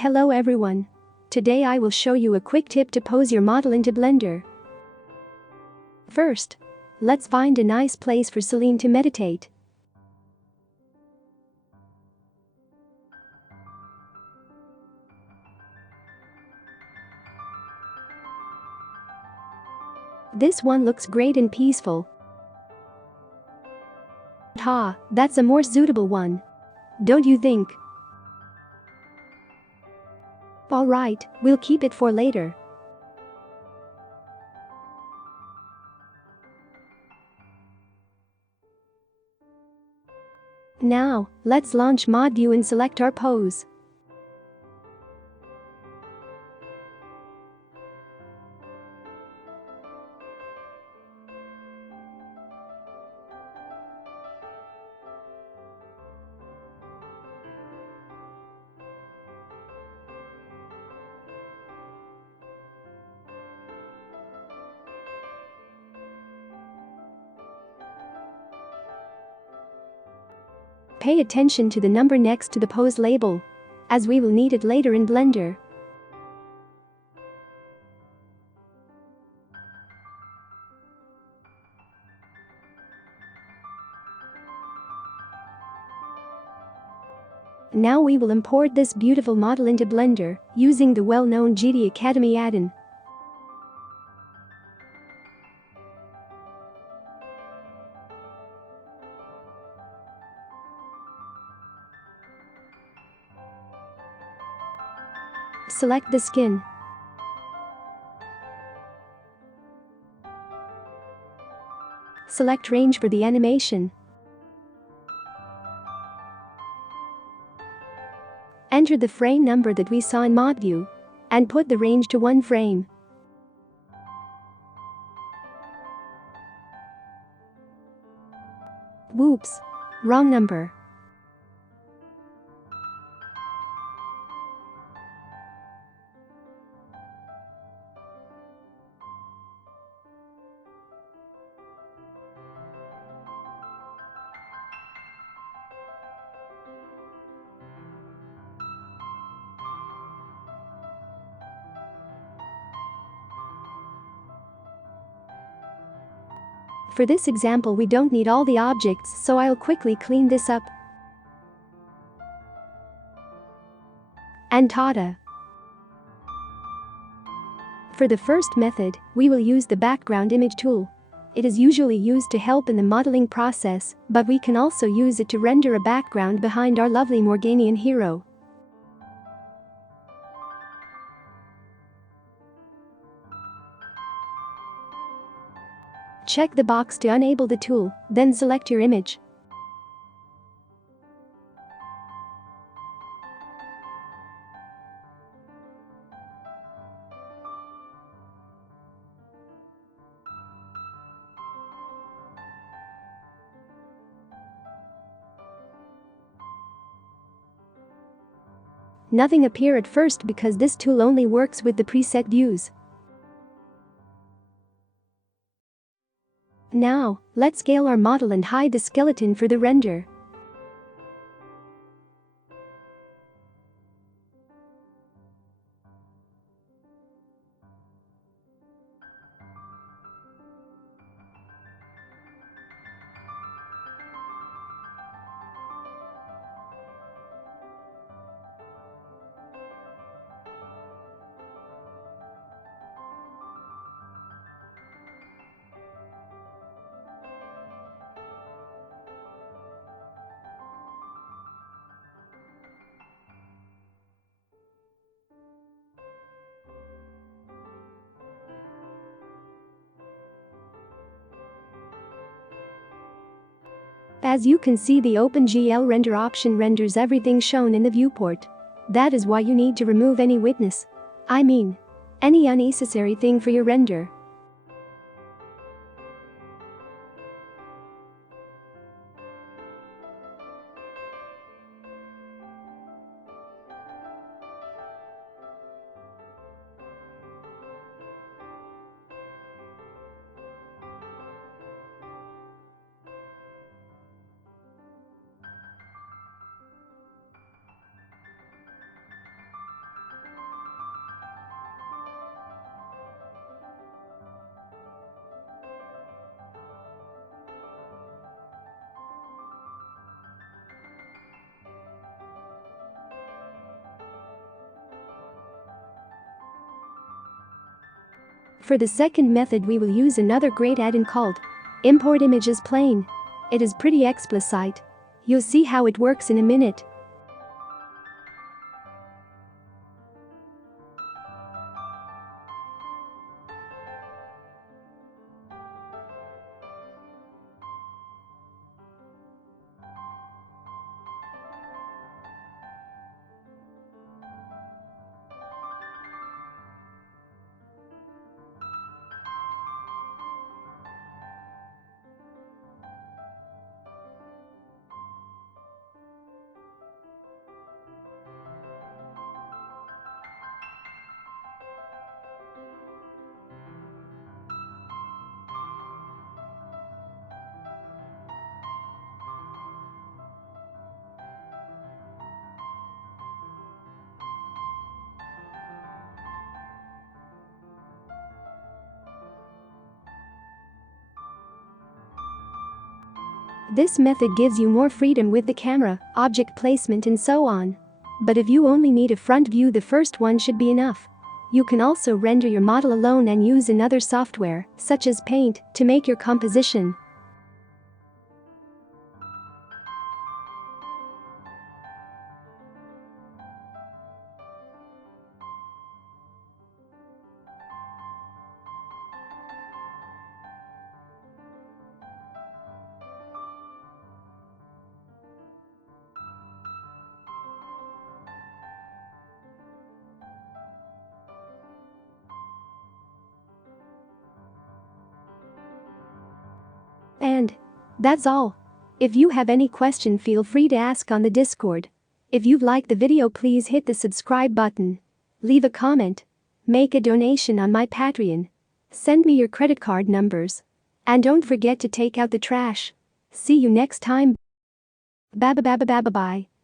Hello everyone. Today I will show you a quick tip to pose your model into Blender. First, let's find a nice place for Celine to meditate. This one looks great and peaceful. That's a more suitable one. Don't you think? Alright, we'll keep it for later. Now, let's launch Mod View and select our pose. Pay attention to the number next to the pose label, as we will need it later in Blender. Now we will import this beautiful model into Blender using the well-known GD Academy add-in. Select the skin. Select range for the animation. Enter the frame number that we saw in Mod View and put the range to 1 frame. Whoops! Wrong number. For this example we don't need all the objects, so I'll quickly clean this up. And ta-da! For the first method, we will use the background image tool. It is usually used to help in the modeling process, but we can also use it to render a background behind our lovely Morganian hero. Check the box to enable the tool, then select your image. Nothing appear at first because this tool only works with the preset views. Now, let's scale our model and hide the skeleton for the render. As you can see, the OpenGL render option renders everything shown in the viewport. That is why you need to remove any witness. I mean, any unnecessary thing for your render. For the second method we will use another great add-in called Import Images Plain. It is pretty explicit. You'll see how it works in a minute. This method gives you more freedom with the camera, object placement and so on. But if you only need a front view, the first one should be enough. You can also render your model alone and use another software, such as Paint, to make your composition. And that's all. If you have any question, feel free to ask on the Discord. If you've liked the video, please hit the subscribe button. Leave a comment. Make a donation on my Patreon. Send me your credit card numbers. And don't forget to take out the trash. See you next time. Bye bye bye bye bye bye.